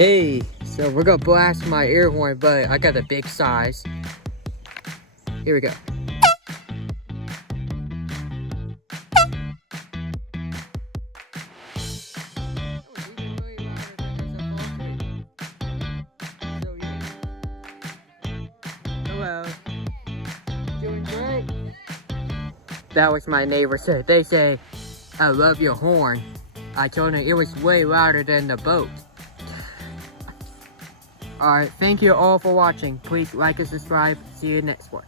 Hey, so we're gonna blast my air horn, but I got a big size. Here we go. Hello. Doing great. That was my neighbor said. They say, I love your horn. I told him it was way louder than the boat. Alright, thank you all for watching. Please like and subscribe. See you next one.